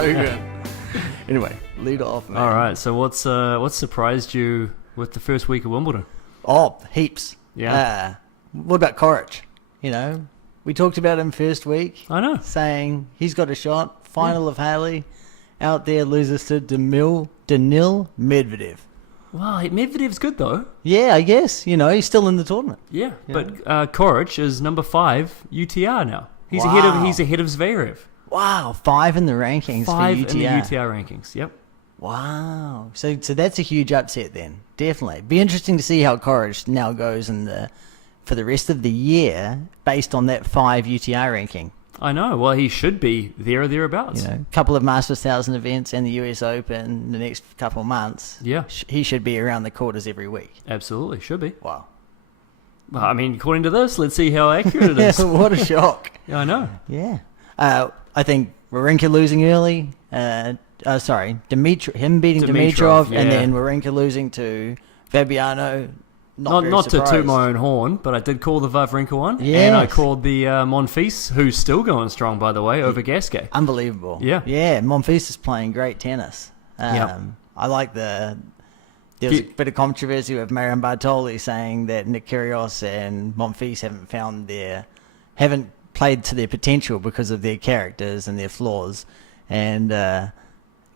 good. Anyway, lead off, man. All right. So what's surprised you with the first week of Wimbledon? Oh, heaps. Yeah. What about Coric? You know, we talked about him first week. I know. Saying he's got a shot. Final of Haley. Out there, loses to Danil Medvedev. Wow, Medvedev's good though. Yeah, I guess. You know, he's still in the tournament. Yeah, but Coric is number 5 UTR now. He's Wow. ahead of Zverev. Wow, 5 in the rankings 5 for UTR. in the UTR rankings. Yep. Wow. So that's a huge upset then. Definitely. Be interesting to see how Coric now goes for the rest of the year based on that 5 UTR ranking. I know. Well, he should be there or thereabouts. You know, a couple of Masters 1000 events and the US Open in the next couple of months. Yeah. He should be around the quarters every week. Absolutely, should be. Wow. Well, I mean, according to this, let's see how accurate it is. What a shock. Yeah, I know. Yeah. I think Wawrinka losing early. Him beating Dimitrov, yeah. and then Wawrinka losing to Fabiano. Not to surprised. toot my own horn, but I did call the Wawrinka one, Yes. and I called the Monfils, who's still going strong, by the way, over Gasquet. Unbelievable. Yeah. Yeah, Monfils is playing great tennis. Yeah. I like there was a bit of controversy with Marion Bartoli saying that Nick Kyrgios and Monfils haven't played to their potential because of their characters and their flaws, and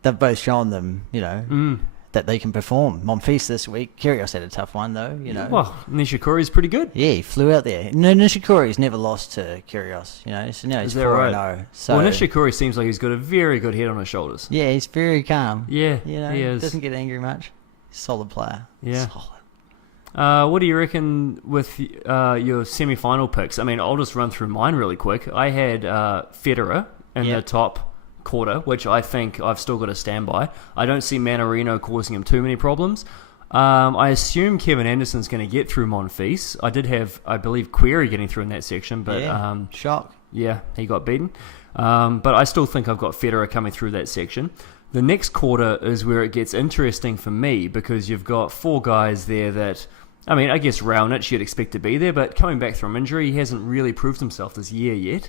they've both shown them, you know, that they can perform. Monfils this week. Kyrgios had a tough one though, you know. Well, Nishikori's pretty good. Yeah, he flew out there. No, Nishikori's never lost to Kyrgios, you know. So now he's 4-0. So well, Nishikori seems like he's got a very good head on his shoulders. yeah, he's very calm. Yeah, You know, he is. doesn't get angry much. Solid player. Yeah. Solid. What do you reckon with your semi-final picks? I mean, I'll just run through mine really quick. I had Federer in the top quarter, which I think I've still got to stand by. I don't see Mannarino causing him too many problems. I assume Kevin Anderson's going to get through Monfils. I did have, I believe, Query getting through in that section, but shock. Yeah, he got beaten. But I still think I've got Federer coming through that section. The next quarter is where it gets interesting for me because you've got 4 guys there that, I mean, I guess Raonic you'd expect to be there, but coming back from injury, he hasn't really proved himself this year yet.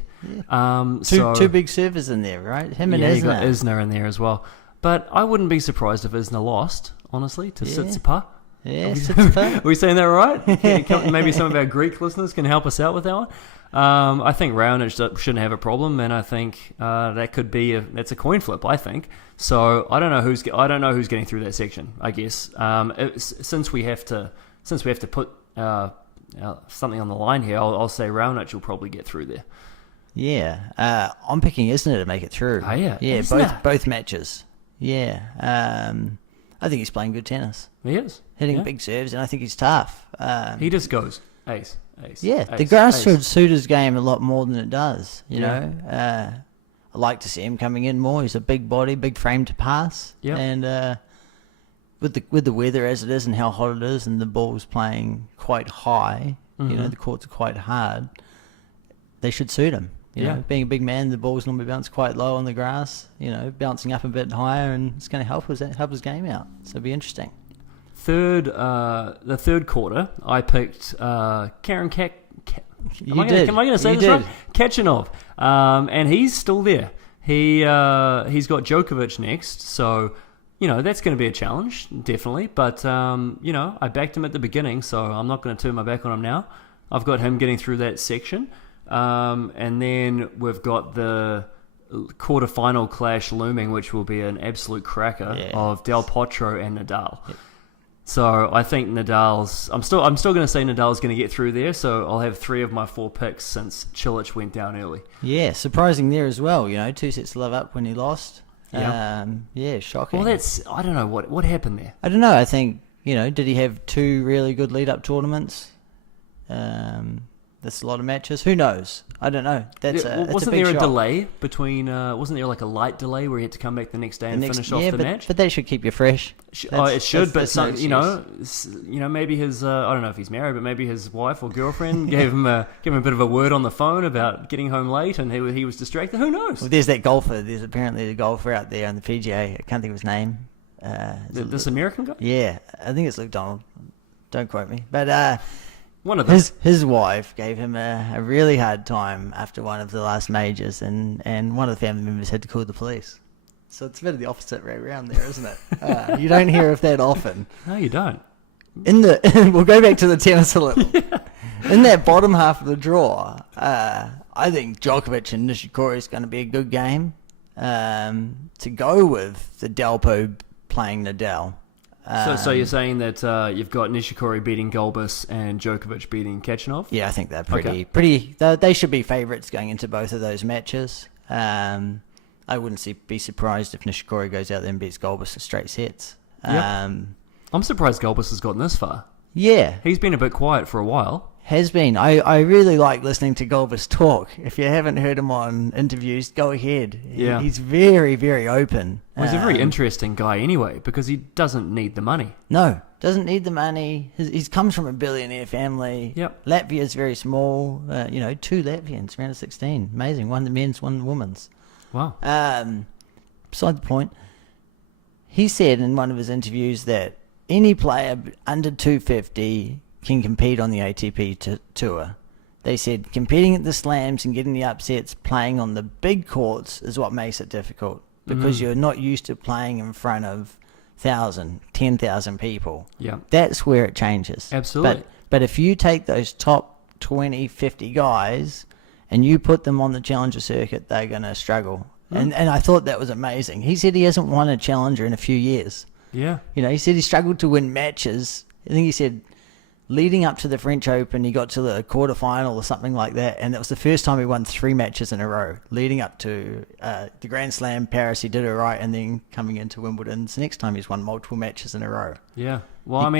Yeah. Two big servers in there, right? Him and you Isner. got Isner in there as well. But I wouldn't be surprised if Isner lost, honestly, to Tsitsipas. Yeah, Tsitsipas. Are we saying that right? Maybe some of our Greek listeners can help us out with that one. I think Raonic shouldn't have a problem, and I think that could be that's a coin flip. I think so. I don't know who's getting through that section. I guess since we have to put something on the line here, I'll say Raonic will probably get through there. Yeah, I'm picking Isner to make it through. Oh yeah, yeah, both matches. Yeah, I think he's playing good tennis. He is hitting big serves, and I think he's tough. He just goes ace. Yeah, ace, the grass should ace. suit his game a lot more than it does. You know, I like to see him coming in more. He's a big body, big frame to pass. Yeah, and with the weather as it is and how hot it is, and the ball's playing quite high. You know, the courts are quite hard. They should suit him. You know, being a big man, the ball's normally bounce quite low on the grass. You know, bouncing up a bit higher, and it's going to help his game out. So it'll be interesting. The third quarter, I picked Karen Am I going to say this right? Kachanov, and he's still there. He's got Djokovic next, so you know that's going to be a challenge, definitely. But you know, I backed him at the beginning, so I'm not going to turn my back on him now. I've got him getting through that section, and then we've got the quarterfinal clash looming, which will be an absolute cracker of Del Potro and Nadal. Yep. So I think Nadal's. I'm still going to say Nadal's going to get through there. So I'll have 3 of my 4 picks since Cilic went down early. Yeah, surprising there as well. You know, 2 sets to love up when he lost. Yeah, shocking. Well, I don't know what happened there. I don't know. I think did he have 2 really good lead up tournaments? That's a lot of matches. Who knows? I don't know. Wasn't there a delay between? Wasn't there like a light delay where he had to come back the next day and finish off the match? But that should keep you fresh. It should. But maybe his. I don't know if he's married, but maybe his wife or girlfriend gave him a bit of a word on the phone about getting home late, and he was distracted. Who knows? Well, there's that golfer. There's apparently a golfer out there on the PGA. I can't think of his name. This American guy? Yeah, I think it's Luke Donald. Don't quote me, but. One of them. His wife gave him a really hard time after one of the last majors, and one of the family members had to call the police. So it's a bit of the opposite way around there, isn't it? You don't hear of that often. No, you don't. We'll go back to the tennis a little. Yeah. In that bottom half of the draw, I think Djokovic and Nishikori is going to be a good game. To go with the Delpo playing Nadal. So you're saying that you've got Nishikori beating Gulbis and Djokovic beating Kachanov? Yeah, I think they're pretty. They should be favourites going into both of those matches. I wouldn't be surprised if Nishikori goes out there and beats Gulbis in straight sets. I'm surprised Gulbis has gotten this far. Yeah. He's been a bit quiet for a while. Has been. I really like listening to Gulbis talk. If you haven't heard him on interviews, go ahead. Yeah. He's very, very open. Well, he's a very interesting guy anyway, because he doesn't need the money. No, doesn't need the money. He comes from a billionaire family. Yep. Latvia's very small. 2 Latvians, round of 16. Amazing. One the men's, one the women's. Wow. Beside the point, he said in one of his interviews that any player under 250 can compete on the ATP tour. They said competing at the slams and getting the upsets, playing on the big courts is what makes it difficult because you're not used to playing in front of 1,000, 10,000 people. Yeah. That's where it changes. Absolutely. But if you take those top 20, 50 guys and you put them on the challenger circuit, they're going to struggle. And I thought that was amazing. He said he hasn't won a challenger in a few years. Yeah. He said he struggled to win matches. I think he said leading up to the French Open, he got to the quarterfinal or something like that, and that was the first time he won 3 matches in a row. Leading up to the Grand Slam, Paris, he did it right, and then coming into Wimbledon, it's the next time he's won multiple matches in a row. Yeah. Well,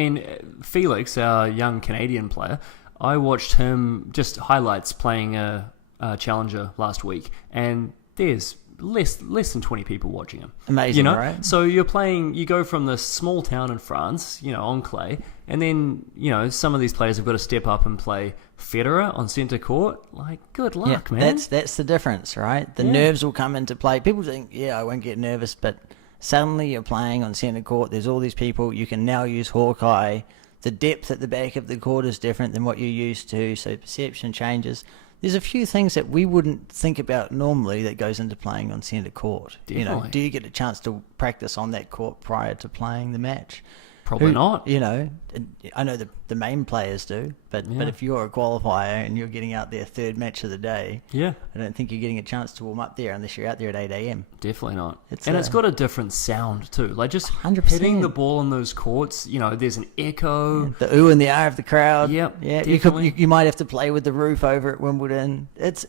Felix, our young Canadian player, I watched him just highlights playing a challenger last week, and there's less than 20 people watching him. Amazing, right? So you go from this small town in France, on clay, and then, some of these players have got to step up and play Federer on centre court. Like, good luck, man. That's the difference, right? The nerves will come into play. People think, I won't get nervous, but suddenly you're playing on centre court. There's all these people. You can now use Hawkeye. The depth at the back of the court is different than what you're used to, so perception changes. There's a few things that we wouldn't think about normally that goes into playing on centre court. Definitely. Do you get a chance to practice on that court prior to playing the match? Probably not. I know the main players do, but if you're a qualifier and you're getting out there third match of the day, I don't think you're getting a chance to warm up there unless you're out there at 8 a.m. Definitely not. It's got a different sound too. Like just 100%. Hitting the ball in those courts, there's an echo. The ooh and the ah of the crowd. Yep. Yeah. Definitely. You might have to play with the roof over at Wimbledon. It's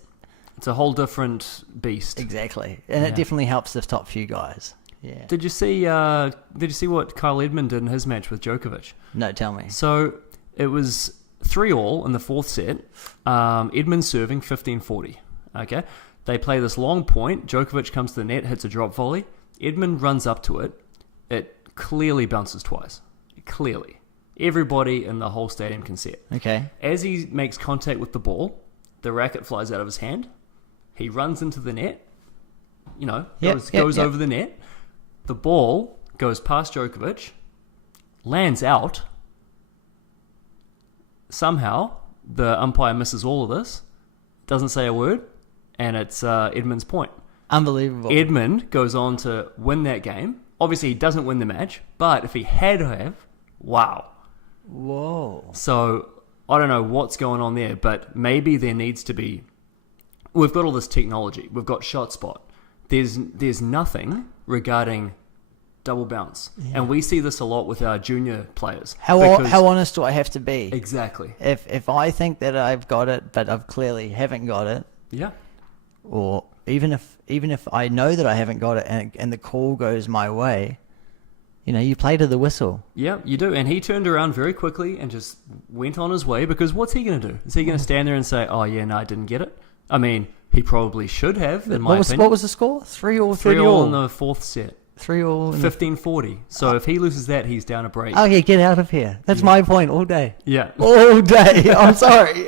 a whole different beast. Exactly, and it definitely helps the top few guys. Yeah. Did you see what Kyle Edmund did in his match with Djokovic? No, tell me. So it was 3-all in the fourth set. Edmund serving 15-40. Okay, they play this long point. Djokovic comes to the net, hits a drop volley. Edmund runs up to it. It clearly bounces twice. Clearly, everybody in the whole stadium can see it. Okay. As he makes contact with the ball, the racket flies out of his hand. He runs into the net. Goes over the net. The ball goes past Djokovic, lands out. Somehow, the umpire misses all of this, doesn't say a word, and it's Edmund's point. Unbelievable. Edmund goes on to win that game. Obviously, he doesn't win the match, but if he had to have, wow. Whoa. So, I don't know what's going on there, but maybe there needs to be... We've got all this technology. We've got shot spot. There's nothing regarding double bounce. Yeah. And we see this a lot with our junior players. How honest do I have to be? Exactly. If I think that I've got it, but I've clearly haven't got it. Yeah. Or even if I know that I haven't got it and the call goes my way, you play to the whistle. Yeah, you do. And he turned around very quickly and just went on his way because what's he going to do? Is he going to stand there and say, oh yeah, no, I didn't get it? I mean, he probably should have, in my opinion. What was the score? 3-all, 3-all in the fourth set. 3-all. 15-40. So if he loses that, he's down a break. Oh, yeah, get out of here. That's my point all day. Yeah. All day. I'm sorry.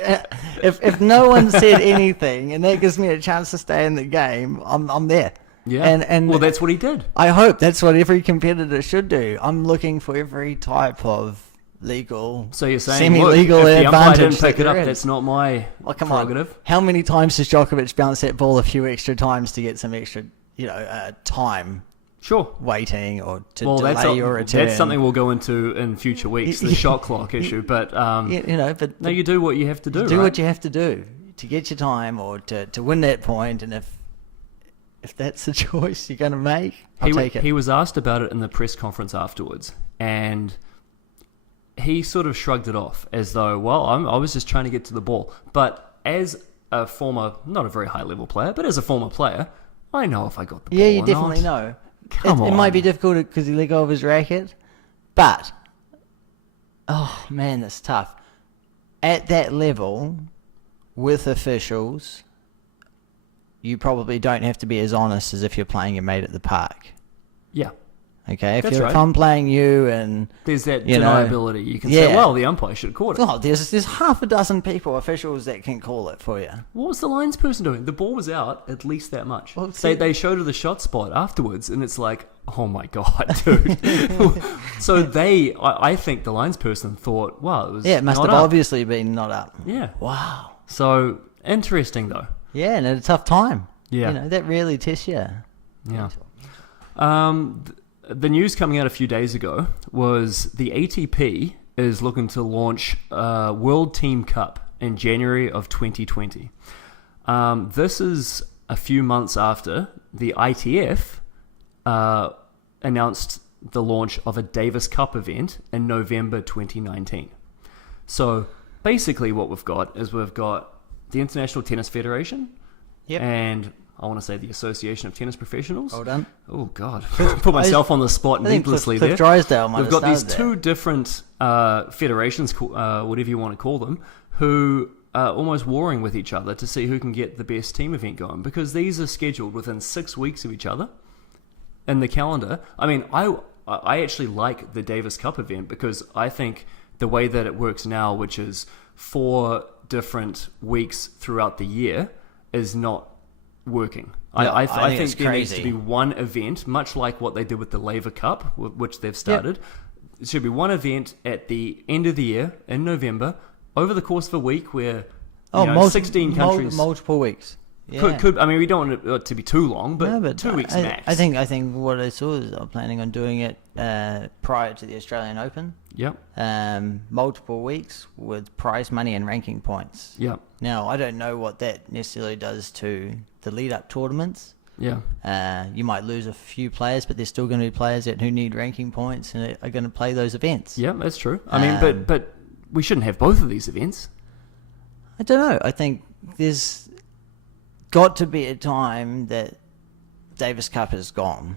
If no one said anything and that gives me a chance to stay in the game, I'm there. Yeah. And well, that's what he did. I hope that's what every competitor should do. I'm looking for every type of legal, so you're saying, semi-legal if the umpire didn't advantage pick it up, is. that's not my prerogative. On. How many times does Djokovic bounce that ball a few extra times to get some extra, time? Sure. waiting or to delay your return. That's something we'll go into in future weeks, the shot clock issue. But, but you do what you have to do, Do right? what you have to do to get your time or to win that point. And if that's the choice you're going to make, I'll take it. He was asked about it in the press conference afterwards, and he sort of shrugged it off as though, well, I was just trying to get to the ball. But as a former, not a very high-level player, but as a former player, I know if I got the ball. Yeah, you definitely know. It might be difficult because he let go of his racket, but, oh man, that's tough. At that level, with officials, you probably don't have to be as honest as if you're playing your mate at the park. Yeah. Okay, That's if I'm playing you and... There's that deniability. You can say, well, the umpire should have caught it. Oh, there's half a dozen officials that can call it for you. What was the lines person doing? The ball was out at least that much. Well, they showed her the shot spot afterwards, and it's like, oh my God, dude. So I think the lines person thought, wow, it was it must not have up. obviously been not up. Yeah. Wow. So, interesting though. Yeah, and at a tough time. Yeah. That really tests you. Yeah. The news coming out a few days ago was the ATP is looking to launch a World Team Cup in January of 2020. This is a few months after the ITF announced the launch of a Davis Cup event in November 2019. So basically what we've got is we've got the International Tennis Federation and I want to say the Association of Tennis Professionals. Well done. Oh, God. Put myself on the spot needlessly there. Cliff Drysdale might We've have got these started two different federations, whatever you want to call them, who are almost warring with each other to see who can get the best team event going, because these are scheduled within 6 weeks of each other in the calendar. I mean, I actually like the Davis Cup event because I think the way that it works now, which is 4 different weeks throughout the year, is not working. No, I think there crazy. needs to be one event, much like what they did with the Laver Cup, which they've started. It should be one event at the end of the year in November, over the course of a week, where 16 countries, multiple weeks. Yeah. Could I mean, we don't want it to be too long, but 2 weeks max. I think what I saw is I'm planning on doing it prior to the Australian Open. Yep. Multiple weeks with prize money and ranking points. Yep. Now, I don't know what that necessarily does to the lead-up tournaments. Yeah. You might lose a few players, but there's still going to be players who need ranking points and are going to play those events. Yeah, that's true. I mean, but we shouldn't have both of these events. I don't know. I think there's got to be a time that Davis Cup is gone.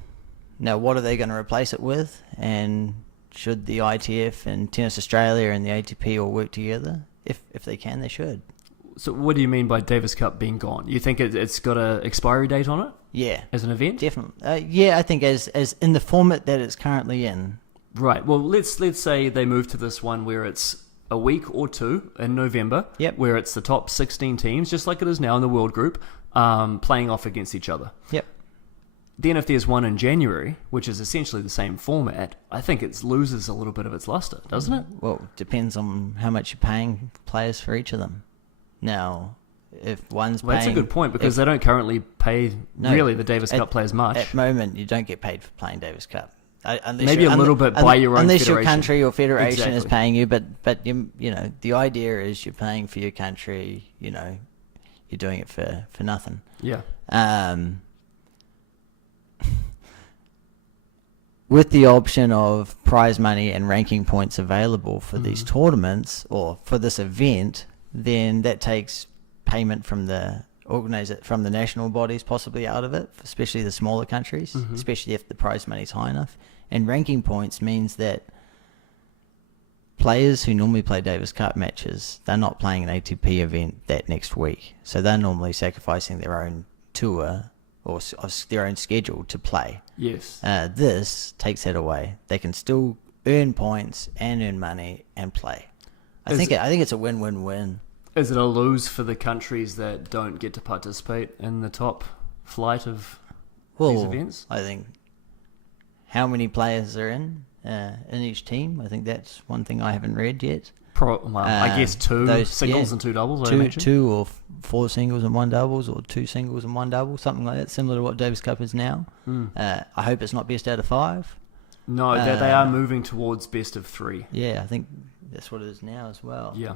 Now, what are they going to replace it with? And should the ITF and Tennis Australia and the ATP all work together? If they can, they should. So what do you mean by Davis Cup being gone? You think it's got an expiry date on it? Yeah. As an event? Definitely. Yeah, I think as in the format that it's currently in. Right. Well, let's say they move to this one where it's a week or two in November, where it's the top 16 teams, just like it is now in the World Group, playing off against each other. Yep. Then if there's one in January, which is essentially the same format, I think it loses a little bit of its luster, doesn't it? Well, it depends on how much you're paying players for each of them. Now, if one's paying... That's a good point, because they don't currently pay really the Davis Cup players much. At the moment, you don't get paid for playing Davis Cup. Maybe a little bit by your own unless federation. Your country or federation is paying you, but you know, the idea is you're paying for your country, you know, you're doing it for nothing. Yeah. With the option of prize money and ranking points available for these tournaments or for this event, then that takes payment from the organizer, from the national bodies possibly out of it, especially the smaller countries, especially if the prize money is high enough. And ranking points means that players who normally play Davis Cup matches, they're not playing an ATP event that next week. So they're normally sacrificing their own tour or their own schedule to play. Yes. This takes that away. They can still earn points and earn money and play. I think it's a win-win-win. Is it a lose for the countries that don't get to participate in the top flight of these events? I think how many players are in each team. I think that's one thing I haven't read yet. I guess two singles and two doubles, I imagine. Two or 4 singles and 1 doubles, or 2 singles and 1 double, something like that, similar to what Davis Cup is now. I hope it's not best out of 5. No, they are moving towards best of 3. Yeah, I think that's what it is now as well. Yeah.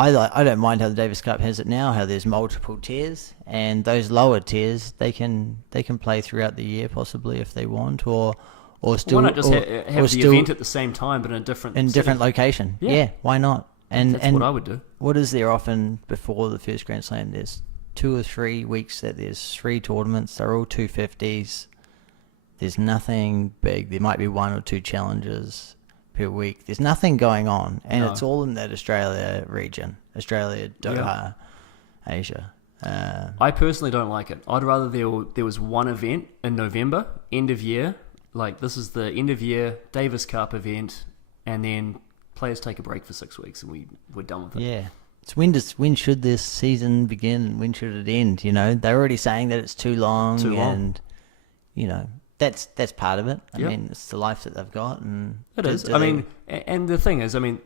I don't mind how the Davis Cup has it now, how there's multiple tiers, and those lower tiers they can play throughout the year possibly if they want, or still. Why not just have the event at the same time but in a different location? Yeah, why not? And that's what I would do. What is there often before the first Grand Slam? There's 2 or 3 weeks that there's 3 tournaments. They're all 250s. There's nothing big. There might be 1 or 2 challenges per week. There's nothing going on, and it's all in that Australia region. Australia, Doha, Asia. I personally don't like it. I'd rather there was one event in November, end of year. Like, this is the end of year Davis Cup event, and then players take a break for 6 weeks, and we're done with it. Yeah. It's when should this season begin and when should it end? You know, they're already saying that it's too long. And, you know, that's part of it. I mean, it's the life that they've got. And it is. I mean, and the thing is, I mean,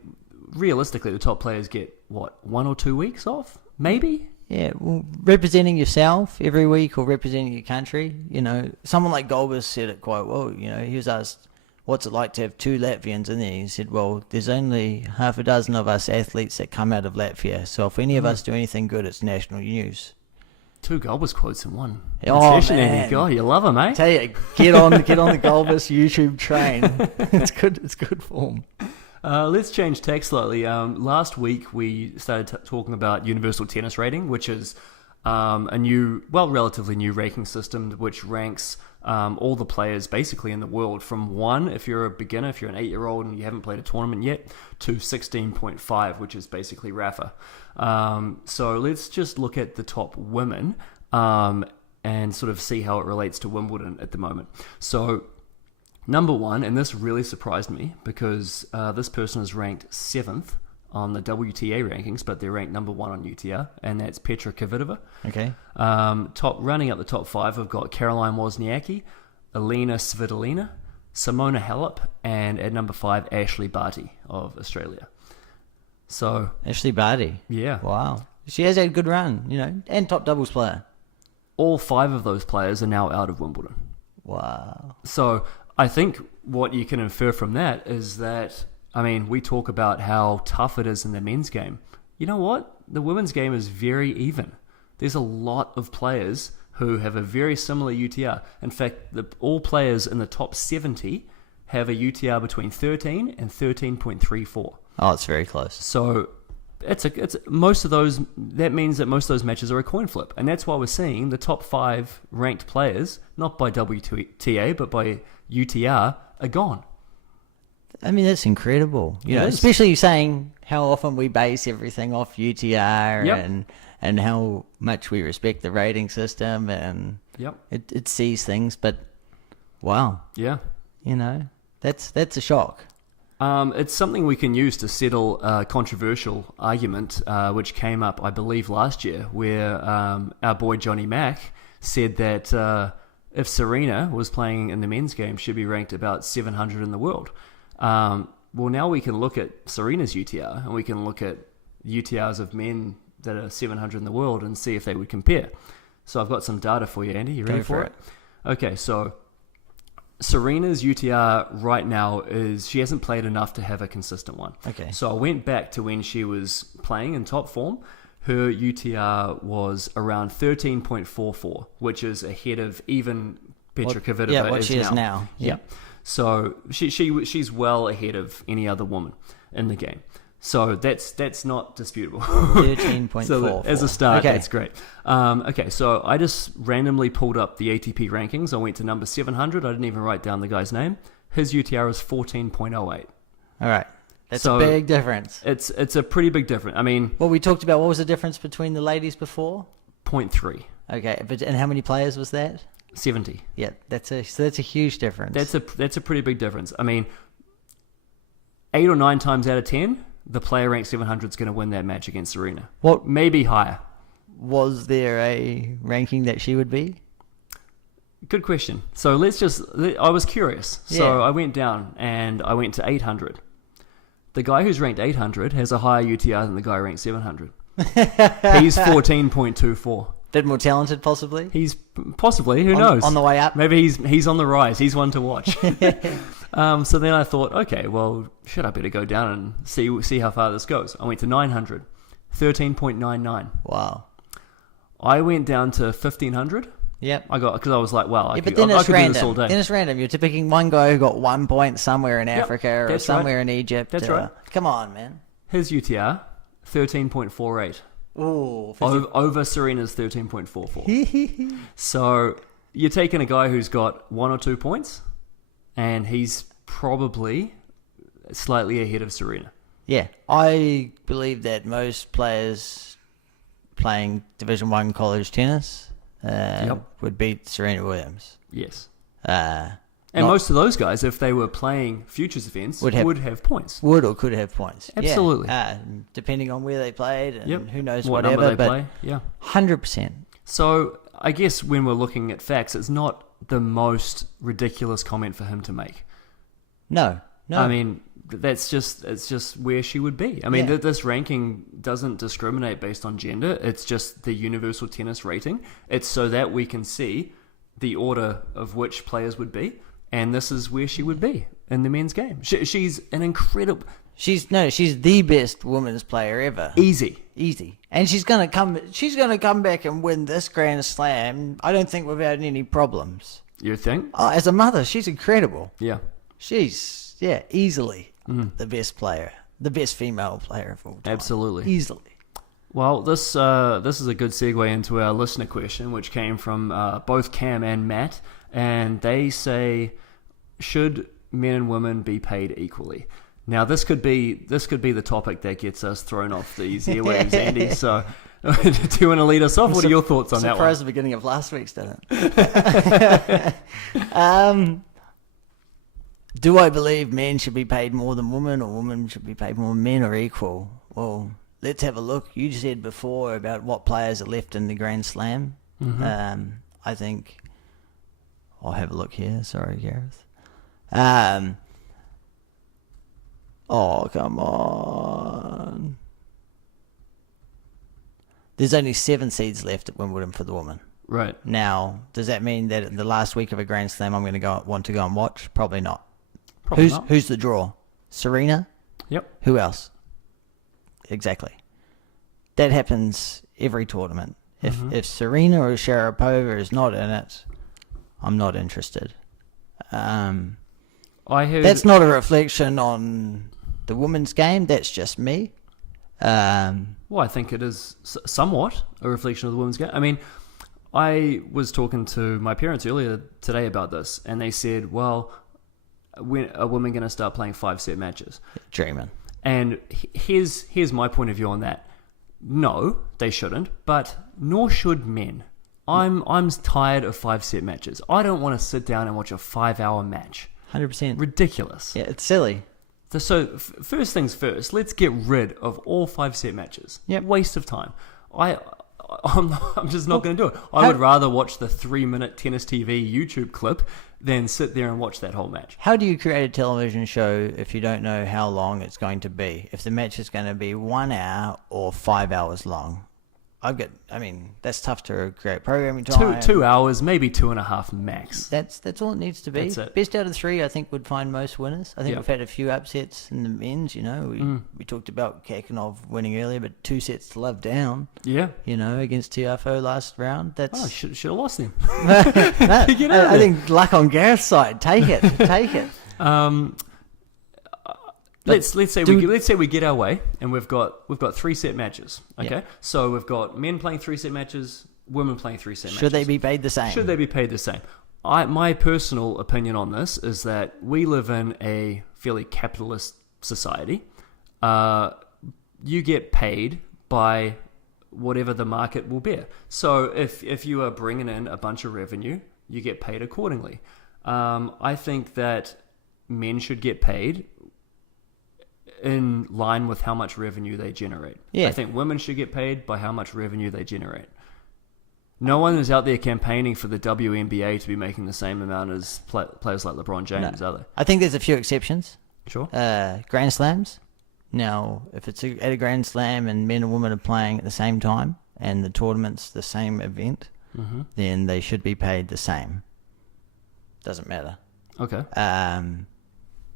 realistically, the top players get, 1 or 2 weeks off? Maybe? Yeah, well, representing yourself every week or representing your country, you know, someone like Golbus said it quite well. You know, he was asked, what's it like to have 2 Latvians in there? He said, well, there's only half a dozen of us athletes that come out of Latvia, so if any of us do anything good, it's national news. 2 Golbus quotes in one session, man. Andy. God, you love him, eh? Tell you, get on the Golbus YouTube train. It's good form. Let's change tack slightly. Last week we started talking about universal tennis rating, which is a new, relatively new ranking system which ranks all the players basically in the world from 1 if you're a beginner, if you're an 8-year-old and you haven't played a tournament yet, to 16.5, which is basically Rafa. So let's just look at the top women and sort of see how it relates to Wimbledon at the moment. So number 1, and this really surprised me because this person is ranked 7th on the WTA rankings, but they're ranked number 1 on UTR, and that's Petra Kvitova. Okay. Running up the top 5, we've got Caroline Wozniacki, Elena Svitolina, Simona Halep, and at number 5, Ashley Barty of Australia. So Ashley Barty. Yeah. Wow. She has had a good run, you know, and top doubles player. All 5 of those players are now out of Wimbledon. Wow. So I think what you can infer from that is that, I mean, we talk about how tough it is in the men's game. You know what? The women's game is very even. There's a lot of players who have a very similar UTR. In fact, all players in the top 70 have a UTR between 13 and 13.34. Oh, it's very close. So it's most of those. That means that most of those matches are a coin flip, and that's why we're seeing the top 5 ranked players, not by WTA but by UTR, are gone. I mean, that's incredible. You know, especially saying how often we base everything off UTR and how much we respect the rating system, and it sees things. But wow, you know, that's a shock. It's something we can use to settle a controversial argument, which came up, I believe, last year, where our boy Johnny Mack said that if Serena was playing in the men's game, she'd be ranked about 700 in the world. Well, now we can look at Serena's UTR, and we can look at UTRs of men that are 700 in the world and see if they would compare. So I've got some data for you, Andy. You ready Go for it? Okay, so Serena's UTR right now is, she hasn't played enough to have a consistent one. Okay. So I went back to when she was playing in top form. Her UTR was around 13.44, which is ahead of even Petra Kvitova. Yeah, what she is now. Yeah. So she's well ahead of any other woman in the game. So that's not disputable. 13.44. So as a start, that's great. Okay, so I just randomly pulled up the ATP rankings. I went to number 700. I didn't even write down the guy's name. His UTR is 14.08. All right. That's a big difference. It's a pretty big difference. I mean, well, we talked about what was the difference between the ladies before? 0.3. Okay, and how many players was that? 70. Yeah, that's a huge difference. That's a pretty big difference. I mean, 8 or 9 times out of 10, the player ranked 700 is going to win that match against Serena. What? Maybe higher. Was there a ranking that she would be? Good question. So I was curious. So I went down and I went to 800. The guy who's ranked 800 has a higher UTR than the guy ranked 700. He's 14.24. Bit more talented, possibly. He's possibly, who knows? On the way up. Maybe he's on the rise. He's one to watch. So then I thought, okay, well, should I better go down and see how far this goes? I went to 900, 13.99. Wow. I went down to 1500. Yep. Because I was like, well, I could do this all day. Then it's random. You're picking one guy who got 1 point somewhere in Africa or somewhere in Egypt. That's right. Come on, man. His UTR, 13.48. Ooh. Over Serena's 13.44. So you're taking a guy who's got 1 or 2 points, and he's probably slightly ahead of Serena. Yeah. I believe that most players playing Division 1 college tennis would beat Serena Williams. Yes. Most of those guys, if they were playing futures events, would have points. Would or could have points. Absolutely. Yeah. Depending on where they played and who knows what whatever. Number they play. Yeah. 100%. So I guess when we're looking at facts, it's not the most ridiculous comment for him to make. No. I mean, it's just where she would be. I mean, this ranking doesn't discriminate based on gender. It's just the universal tennis rating. It's so that we can see the order of which players would be, and this is where she would be in the men's game. She's an incredible. She's the best women's player ever. Easy, and she's gonna come back and win this Grand Slam. I don't think without any problems. You think? Oh, as a mother, she's incredible. Yeah, she's easily the best player, the best female player of all time. Absolutely, easily. Well, this is a good segue into our listener question, which came from both Cam and Matt, and they say, should men and women be paid equally? Now, this could be the topic that gets us thrown off these airwaves, Andy. So, do you want to lead us off? What are your thoughts on that one? Surprised the beginning of last week's, didn't it? Do I believe men should be paid more than women, or women should be paid more than men, or equal? Well, let's have a look. You said before about what players are left in the Grand Slam. Mm-hmm. I think I'll have a look here. Sorry, Gareth. Oh, come on. There's only 7 seeds left at Wimbledon for the woman. Right. Now, does that mean that in the last week of a Grand Slam I'm going to want to go and watch? Probably not. Who's the draw? Serena? Yep. Who else? Exactly. That happens every tournament. If Serena or Sharapova is not in it, I'm not interested. I heard that's not a reflection on the women's game. That's just me. Well, I think it is somewhat a reflection of the women's game. I mean, I was talking to my parents earlier today about this, and they said, well, when are women going to start playing 5-set matches? Dreaming. And here's my point of view on that. No, they shouldn't, but nor should men. I'm tired of 5-set matches. I don't want to sit down and watch a 5-hour match. 100%. Ridiculous. Yeah, it's silly. So first things first, let's get rid of all 5-set matches. Yep. Waste of time. I'm just not going to do it. I would rather watch the 3-minute Tennis TV YouTube clip than sit there and watch that whole match. How do you create a television show if you don't know how long it's going to be? If the match is going to be 1 hour or 5 hours long? That's tough to create programming time. 2 hours, maybe 2.5 max. That's all it needs to be. Best out of 3, I think, would find most winners. I think we've had a few upsets in the men's. We talked about Kakanov winning earlier, but 2 sets to love down. Yeah. Against Tiafoe last round. That's should have lost him. I think luck on Gareth's side. Take it. Let's say we get our way, and we've got 3-set matches. Okay, Yep. So we've got men playing 3-set matches, women playing 3-set matches. Should they be paid the same? Should they be paid the same? My personal opinion on this is that we live in a fairly capitalist society. You get paid by whatever the market will bear. So if you are bringing in a bunch of revenue, you get paid accordingly. I think that men should get paid in line with how much revenue they generate. Yeah. I think women should get paid by how much revenue they generate. No one is out there campaigning for the WNBA to be making the same amount as players like LeBron James, are they? I think there's a few exceptions. Sure. Grand Slams, Now, if it's at a Grand Slam and men and women are playing at the same time and the tournament's the same event, then they should be paid the same. Doesn't matter. Okay.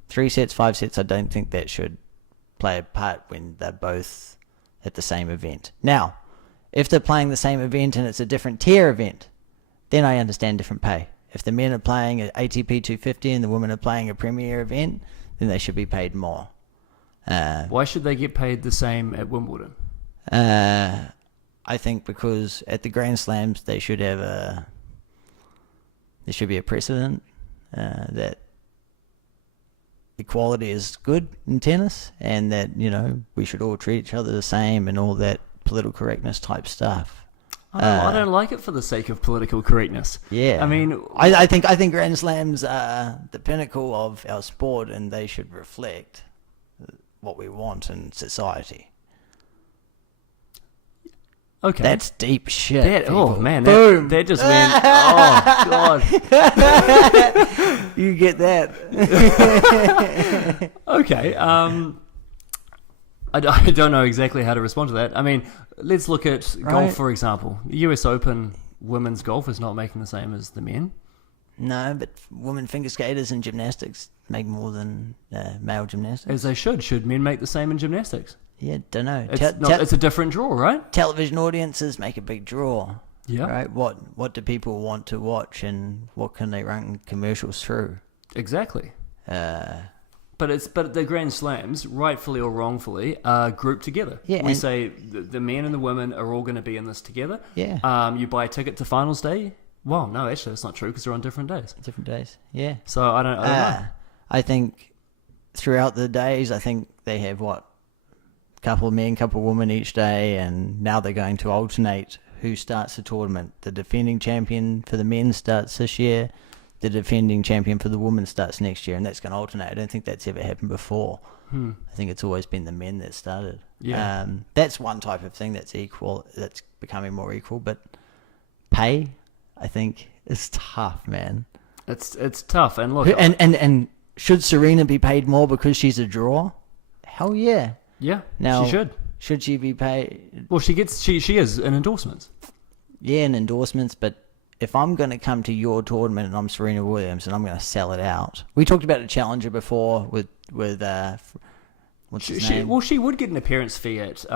3 sets, 5 sets, I don't think that should play a part when they're both at the same event. Now, if they're playing the same event and it's a different tier event, then I understand different pay. If the men are playing at ATP 250 and the women are playing a premier event, then they should be paid more. Why should they get paid the same at Wimbledon? I think because at the Grand Slams there should be a precedent that equality is good in tennis, and that we should all treat each other the same and all that political correctness type stuff. I don't like it for the sake of political correctness. Yeah, I mean, I think Grand Slams are the pinnacle of our sport, and they should reflect what we want in society. Okay, that's deep shit. Oh man, boom! That just went. Oh god, you get that? Okay. I don't know exactly how to respond to that. I mean, let's look at golf, for example. The US Open women's golf is not making the same as the men. No, but women figure skaters and gymnastics make more than male gymnastics. As they should. Should men make the same in gymnastics? Yeah, don't know. It's a different draw, right? Television audiences make a big draw. Yeah. Right? What do people want to watch, and what can they run commercials through? Exactly. But the Grand Slams, rightfully or wrongfully, are grouped together. Yeah, we say the men and the women are all going to be in this together. Yeah. You buy a ticket to finals day. Well, no, actually, that's not true because they're on different days. Different days. Yeah. So I don't know. I think throughout the days, I think they have couple of men, couple of women each day, and now they're going to alternate who starts the tournament. The defending champion for the men starts this year. The defending champion for the women starts next year, and that's going to alternate. I don't think that's ever happened before. I think it's always been the men that started. Yeah. That's one type of thing that's equal, that's becoming more equal, but pay, I think, is tough, man. It's tough, and look... And should Serena be paid more because she's a draw? Hell yeah. Yeah, now, she should. Should she be paid? Well, she is in endorsements. Yeah, in endorsements, but if I'm going to come to your tournament and I'm Serena Williams and I'm going to sell it out. We talked about a challenger before with what's his name? Well, she would get an appearance fee at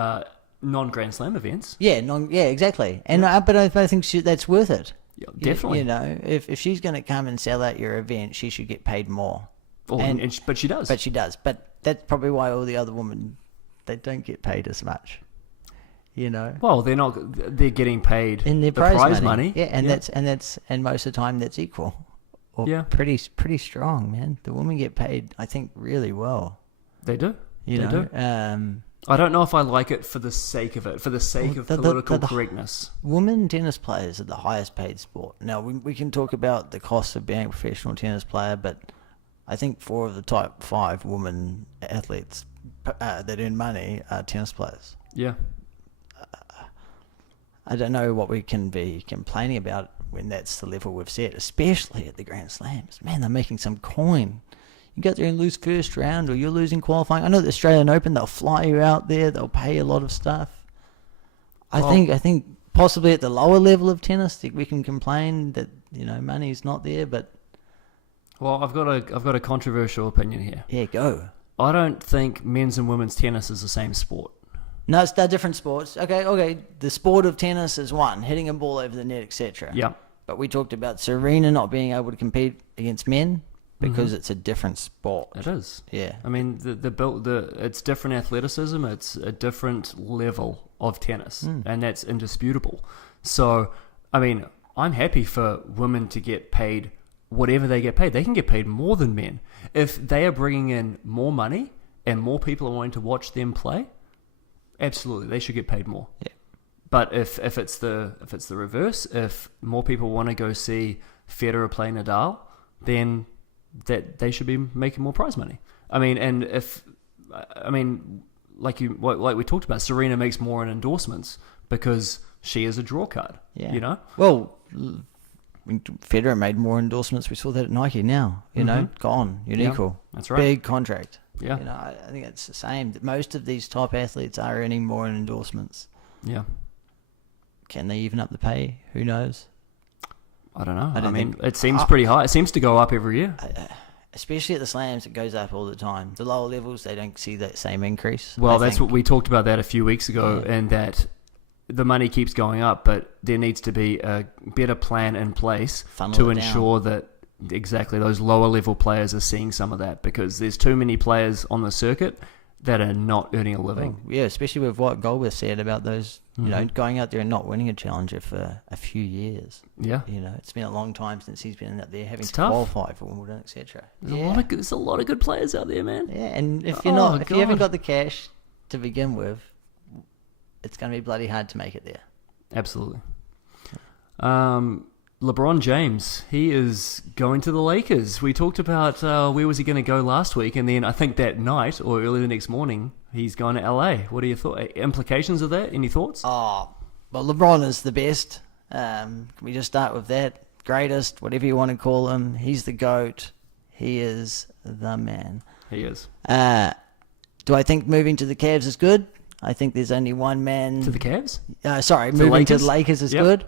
non-Grand Slam events. Yeah, exactly. And but I think that's worth it. Yeah, definitely. If she's going to come and sell out your event, she should get paid more. But she does. But that's probably why all the other women, they don't get paid as much. Well, they're getting paid in their the prize money. Yeah, and and most of the time that's equal. Or pretty strong, man. The women get paid, I think, really well. They do. They do. I don't know if I like it for the sake of it, for the sake of political correctness. Women tennis players are the highest paid sport. Now, we can talk about the cost of being a professional tennis player, but I think 4 of the top 5 women athletes that earn money are tennis players. Yeah. I don't know what we can be complaining about when that's the level we've set, especially at the Grand Slams. Man, they're making some coin. You go there and lose first round, or you're losing qualifying. I know the Australian Open, they'll fly you out there, they'll pay a lot of stuff. I think possibly at the lower level of tennis we can complain that money's not there, but well, I've got a controversial opinion here. Yeah, go. I don't think men's and women's tennis is the same sport. No, they're different sports. Okay. The sport of tennis is one, hitting a ball over the net, etc. Yeah. But we talked about Serena not being able to compete against men because it's a different sport. It is. Yeah. I mean, it's different athleticism. It's a different level of tennis, and that's indisputable. So, I mean, I'm happy for women to get paid whatever they get paid. They can get paid more than men. If they are bringing in more money and more people are wanting to watch them play, absolutely, they should get paid more. Yeah. But if it's the reverse, if more people want to go see Federer play Nadal, then that they should be making more prize money. I mean, like we talked about, Serena makes more in endorsements because she is a draw card. Yeah. Well, Federer made more endorsements. We saw that at Nike now. Gone. Unique. That's right. Big contract. Yeah. I think it's the same. Most of these top athletes are earning more in endorsements. Yeah. Can they even up the pay? Who knows? I don't know. I mean, it seems pretty high. It seems to go up every year. Especially at the slams, it goes up all the time. The lower levels, they don't see that same increase. Well, that's what we talked about that a few weeks ago, and that the money keeps going up, but there needs to be a better plan in place to ensure that exactly those lower level players are seeing some of that, because there's too many players on the circuit that are not earning a living. Yeah, especially with what Goldberg said about those, going out there and not winning a challenger for a few years. Yeah. It's been a long time since he's been out there having to tough. qualify for Wimbledon, etc. There's a lot of good players out there, man. Yeah, and if you haven't got the cash to begin with, it's going to be bloody hard to make it there. Absolutely. LeBron James, he is going to the Lakers. We talked about where was he going to go last week, and then I think that night or early the next morning, he's going to LA. What are your implications of that? Any thoughts? Oh, well, LeBron is the best. Can we just start with that? Greatest, whatever you want to call him. He's the GOAT. He is the man. He is. Do I think moving to the Cavs is good? I think there's only one man... To the Cavs? Moving to the Lakers is good.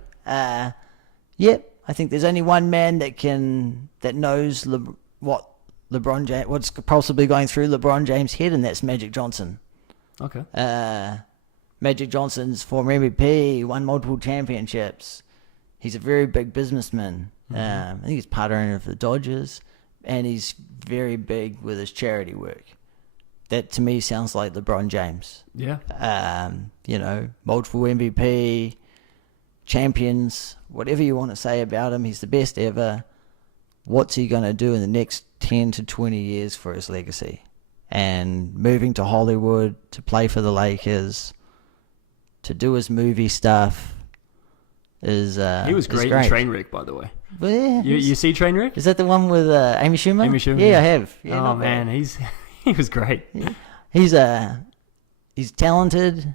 Yep, I think there's only one man that knows what LeBron James, what's possibly going through LeBron James' head, and that's Magic Johnson. Okay. Magic Johnson's former MVP, won multiple championships. He's a very big businessman. I think he's part owner of the Dodgers, and he's very big with his charity work. That to me sounds like LeBron James. Yeah. Multiple MVP, champions, whatever you want to say about him, he's the best ever. What's he going to do in the next 10 to 20 years for his legacy? And moving to Hollywood to play for the Lakers, to do his movie stuff is he was great in Trainwreck, by the way. Yeah, you see Trainwreck? Is that the one with Amy Schumer? Amy Schumer. Yeah, I have. Yeah, oh man, he was great. Yeah. He's talented.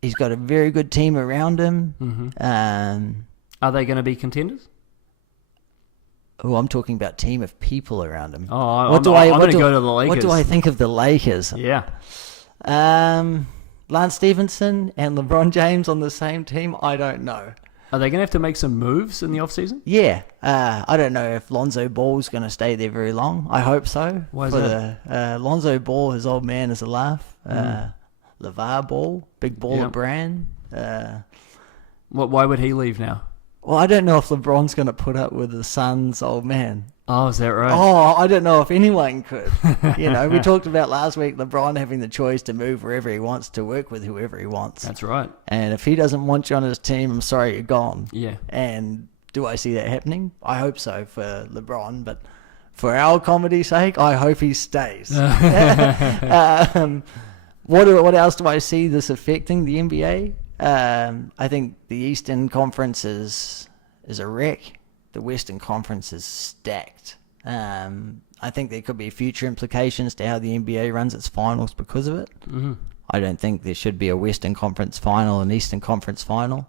He's got a very good team around him. Mm-hmm. Are they going to be contenders? Oh, I'm talking about team of people around him. Oh, I'm going to go to the Lakers. What do I think of the Lakers? Yeah. Lance Stevenson and LeBron James on the same team? I don't know. Are they going to have to make some moves in the offseason? Yeah. I don't know if Lonzo Ball's going to stay there very long. I hope so. Why is that? Lonzo Ball, his old man, is a laugh. LeVar Ball, big baller brand. Why would he leave now? Well, I don't know if LeBron's going to put up with his son's old man. Oh, is that right? Oh, I don't know if anyone could. We talked about last week LeBron having the choice to move wherever he wants, to work with whoever he wants. That's right. And if he doesn't want you on his team, I'm sorry, you're gone. Yeah. And do I see that happening? I hope so for LeBron, but for our comedy's sake, I hope he stays. What else do I see this affecting the NBA? I think the Eastern Conference is a wreck. The Western Conference is stacked. I think there could be future implications to how the NBA runs its finals because of it. Mm-hmm. I don't think there should be a Western Conference final and Eastern Conference final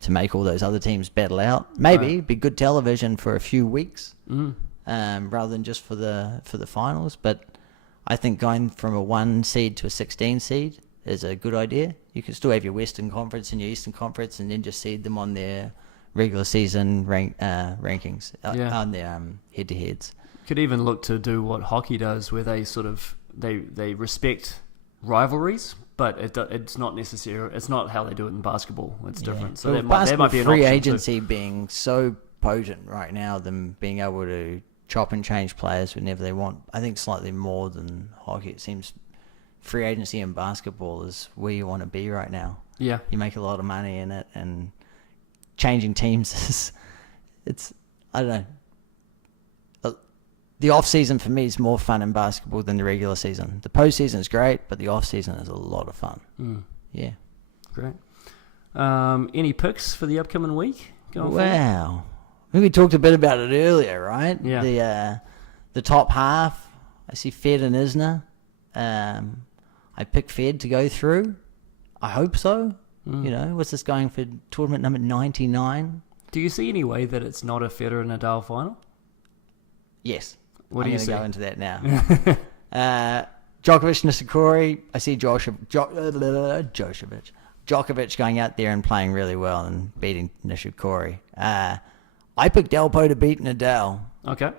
to make all those other teams battle out. Maybe be good television for a few weeks, rather than just for the finals. But I think going from a 1 seed to a 16 seed is a good idea. You can still have your Western Conference and your Eastern Conference, and then just seed them on their regular season rankings, on their head-to-heads. Could even look to do what hockey does, where they sort of they respect rivalries, but it's not necessary. It's not how they do it in basketball. It's different. So that might be an free option agency being so potent right now, them being able to chop and change players whenever they want. I think slightly more than hockey. It seems free agency in basketball is where you want to be right now. Yeah, you make a lot of money in it, and changing teams is, I don't know. The off season for me is more fun in basketball than the regular season. The postseason is great, but the off season is a lot of fun. Yeah, great. Any picks for the upcoming week? Wow, I think we talked a bit about it earlier, right? Yeah. The top half. I see Fed and Isner. I picked Fed to go through. I hope so. What's this going for tournament number 99? Do you see any way that it's not a Federer and Nadal final? Yes. What do you see? I'm going to go into that now. Djokovic, Nishikori. I see Djokovic going out there and playing really well and beating Nishikori. I picked Delpo to beat Nadal. Okay.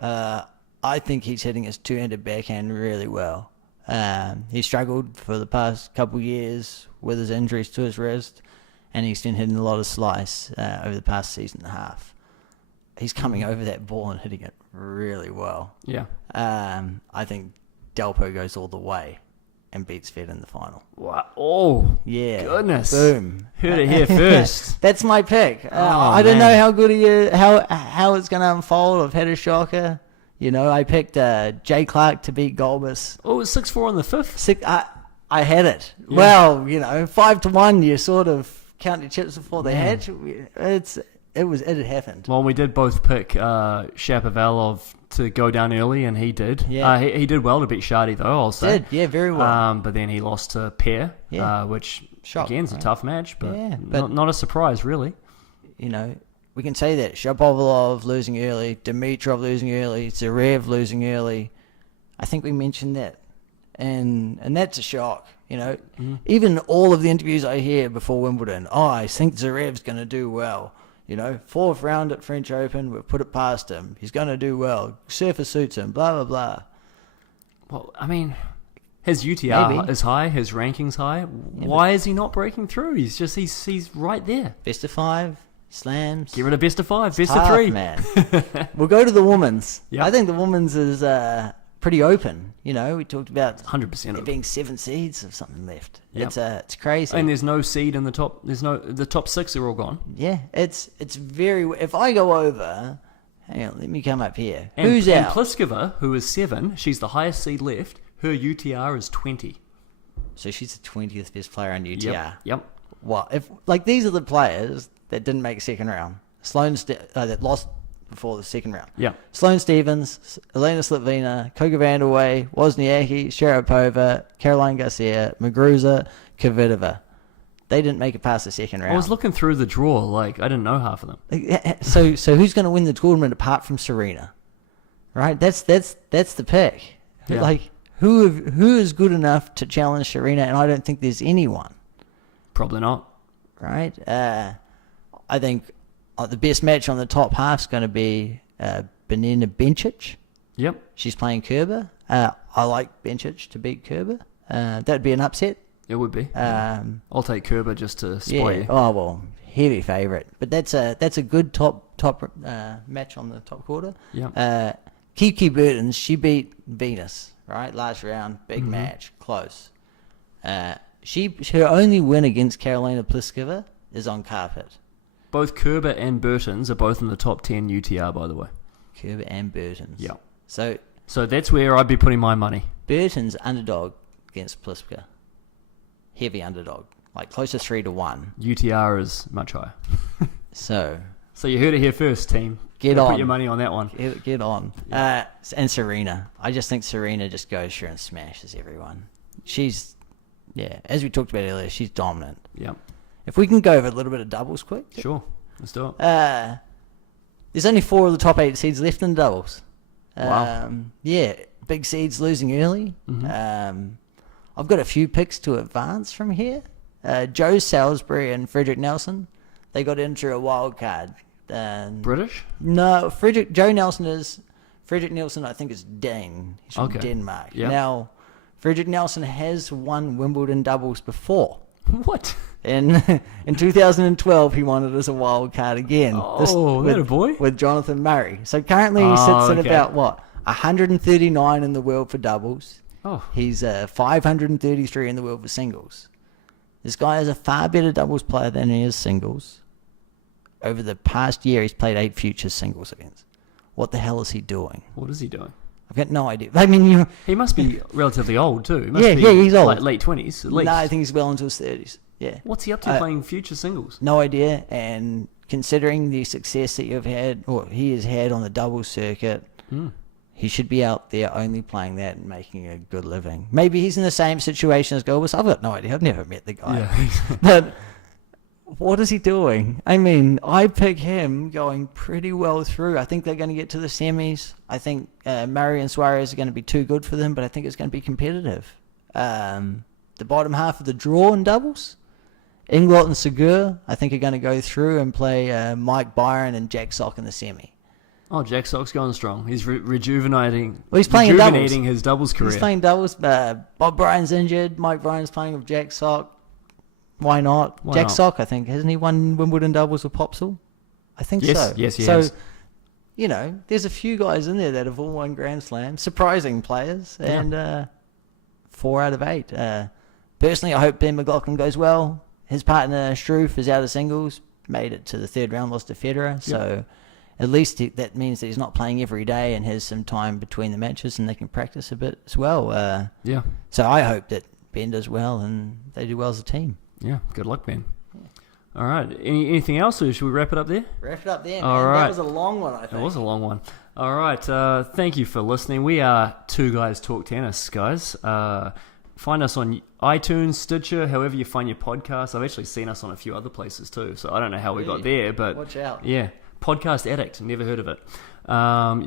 I think he's hitting his two-handed backhand really well. He struggled for the past couple years with his injuries to his wrist, and he's been hitting a lot of slice over the past season and a half. He's coming over that ball and hitting it really well. Yeah. I think Delpo goes all the way and beats Fed in the final. Wow. Oh, yeah. Goodness. Boom. Heard it here first. That's my pick. I don't know how good he is, how it's going to unfold. I've had a shocker. You know, I picked Jay Clark to beat Golbus. Oh, it was 6-4 on the fifth. I had it. Yeah. Well, you know, 5-1. You sort of count your chips before they hatch. It had happened. Well, we did both pick Shapovalov to go down early, and he did. Yeah. He did well to beat Shardy, though, I'll say. Yeah, very well. But then he lost to Pear, which, again, is a tough match, but, not a surprise, really. You know, we can say that Shapovalov losing early, Dimitrov losing early, Zverev losing early. I think we mentioned that. And that's a shock, you know. Even all of the interviews I hear before Wimbledon, I think Zverev's going to do well. You know, 4th round at French Open, we've put it past him. He's going to do well. Surface suits him, blah, blah, blah. Well, I mean, his UTR is high, his ranking's high. Why is he not breaking through? He's right there. Best of 5, slams. Get rid of best of 5, best tough, of 3. Man. We'll go to the women's. Yep. I think the women's is pretty open. You know, we talked about 100% there being 7 seeds of something left. Yep. It's crazy. And there's no seed in the top. The top 6 are all gone. Yeah, it's very. If I go over, hang on, let me come up here. And, Who's and out? Pliskova, who is 7, she's the highest seed left. Her UTR is 20. So she's the 20th best player on UTR. Yep. What if these are the players that didn't make second round? That lost before the second round. Yeah. Sloane Stephens, Elena Slitvina, Koga Vandeweghe, Wozniacki, Sharapova, Caroline Garcia, Muguruza, Kvitova. They didn't make it past the second round. I was looking through the draw, I didn't know half of them. So who's going to win the tournament apart from Serena? Right? That's the pick. Yeah. Who is good enough to challenge Serena? And I don't think there's anyone. Probably not. Right? I think the best match on the top half is going to be Benina Bencic. Yep. She's playing Kerber. I like Bencic to beat Kerber. That'd be an upset. It would be. I'll take Kerber just to spoil you. Oh well, heavy favourite. But that's a good top match on the top quarter. Yeah. Kiki Bertens, she beat Venus, right? Last round, big match, close. Her only win against Karolina Pliskova is on carpet. Both Kerber and Bertens are both in the top 10 UTR, by the way. Kerber and Bertens. Yeah. So that's where I'd be putting my money. Bertens underdog against Pliskova. Heavy underdog, close to 3-1. UTR is much higher. So you heard it here first, team. Get on. Put your money on that one. Get on. Yeah. And Serena. I just think Serena just goes through and smashes everyone. She's, as we talked about earlier, she's dominant. Yeah. If we can go over a little bit of doubles quick. Sure. Let's do it. There's only 4 of the top 8 seeds left in doubles. Wow. Big seeds losing early. Mm-hmm. I've got a few picks to advance from here. Joe Salisbury and Frederick Nelson, they got into a wild card. British? No, Joe Nelson is... Frederick Nelson, I think, is Dane. He's from Denmark. Yep. Now, Frederick Nelson has won Wimbledon doubles before. What? In 2012, he won it as a wild card again. That a boy? With Jonathan Murray. So currently he sits at about, 139 in the world for doubles. Oh. He's 533 in the world for singles. This guy is a far better doubles player than he is singles. Over the past year, he's played 8 future singles events. What the hell is he doing? What is he doing? I've got no idea. I mean, he must be relatively old too. He must be he's old. Late 20s at least. No, I think he's well into his 30s. Yeah. What's he up to playing future singles? No idea. And considering the success that you've had, or he has had on the doubles circuit, he should be out there only playing that and making a good living. Maybe he's in the same situation as Golbus. I've got no idea. I've never met the guy. Yeah. But What is he doing? I mean, I pick him going pretty well through. I think they're going to get to the semis. I think Murray and Suarez are going to be too good for them, but I think it's going to be competitive. The bottom half of the draw in doubles, Inglot and Segura, I think are going to go through and play Mike Byron and Jack Sock in the semi. Oh, Jack Sock's going strong. He's rejuvenating. Well, he's playing rejuvenating his doubles career. He's playing doubles. Bob Bryan's injured. Mike Bryan's playing with Jack Sock. Why not? Jack Sock, I think. Hasn't he won Wimbledon doubles with Popsall? I think so. Yes, he has. You know, there's a few guys in there that have all won Grand Slams. Surprising players. And 4 out of 8. Personally, I hope Ben McLaughlin goes well. His partner, Struff, is out of singles. Made it to the 3rd round, lost to Federer. So at least that means that he's not playing every day and has some time between the matches and they can practice a bit as well. So I hope that Ben does well and they do well as a team. Yeah, good luck, Ben. All right. Anything else, or should we wrap it up there? Wrap it up there, man. All right. That was a long one, I think. It was a long one. All right. Thank you for listening. We are Two Guys Talk Tennis, guys. Find us on iTunes, Stitcher, however you find your podcasts. I've actually seen us on a few other places too, so I don't know how we got there, but watch out. Yeah. Podcast Addict. Never heard of it.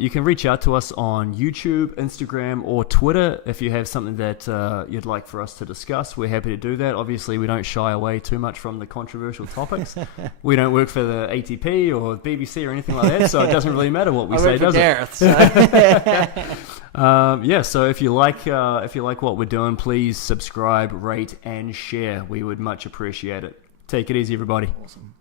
You can reach out to us on YouTube, Instagram, or Twitter if you have something that you'd like for us to discuss. We're happy to do that. Obviously, we don't shy away too much from the controversial topics. We don't work for the ATP or BBC or anything like that, so it doesn't really matter what we say, does Gareth, it? So if you like what we're doing, please subscribe, rate, and share. We would much appreciate it. Take it easy, everybody. Awesome.